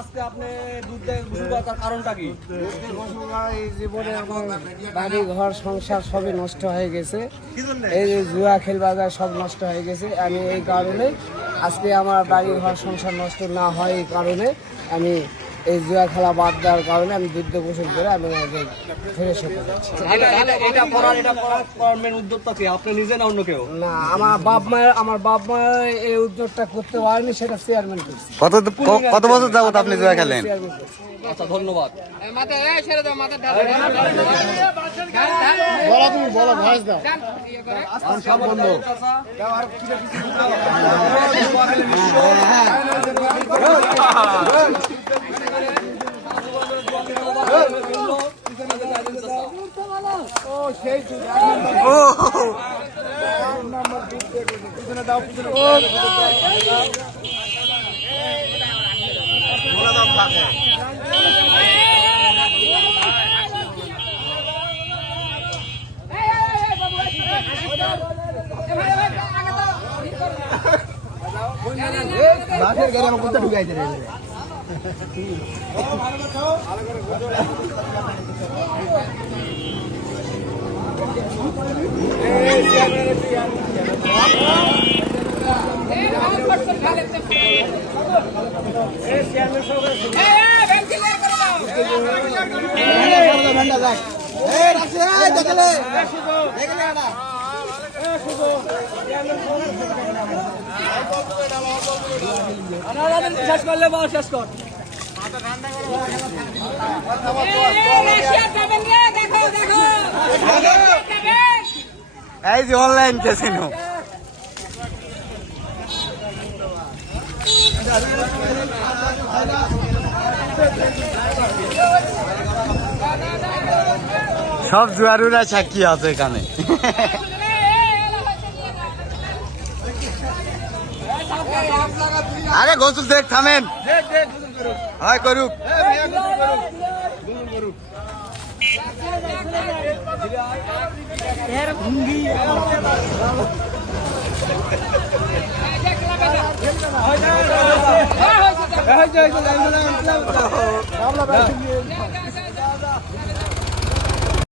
আজকে আপনি দুধ গোসল কারণটা কি? জীবনে আমার বাড়ি ঘর সংসার সবই নষ্ট হয়ে গেছে। এই যে জুয়া খেল বাজার সব নষ্ট হয়ে গেছে। আমি এই কারণে আজকে আমার বাড়ি ঘর সংসার নষ্ট না হয় এই কারণে আমি এই জুয়া খেলা বাদ দেওয়ার কারণে আমি দুধ গোসল করে আমি ফিরে এসে যাচ্ছি। এটা করার মেন উদ্যোগটা কি? আপনি নিজে না অন্য কেউ? না, আমার বাপ মা এই উদ্যোগটা করতে পারেনি, সেটা চেয়ারম্যান করছে। কত বছর যাবত আপনি জুয়া খেলেন? আচ্ছা, ধন্যবাদ। সব বন্ধ। বাসের গাড়ি আমার কোথায় ঢুকাইতে রে? শেষ করলে শেষ কর। এই যে অনলাইন ক্যাসিনো। সব জুয়ারুরা সাক্ষী আছে এখানে। আরে গোসল দেখ, থামেন। হয় করুক। হয়েছে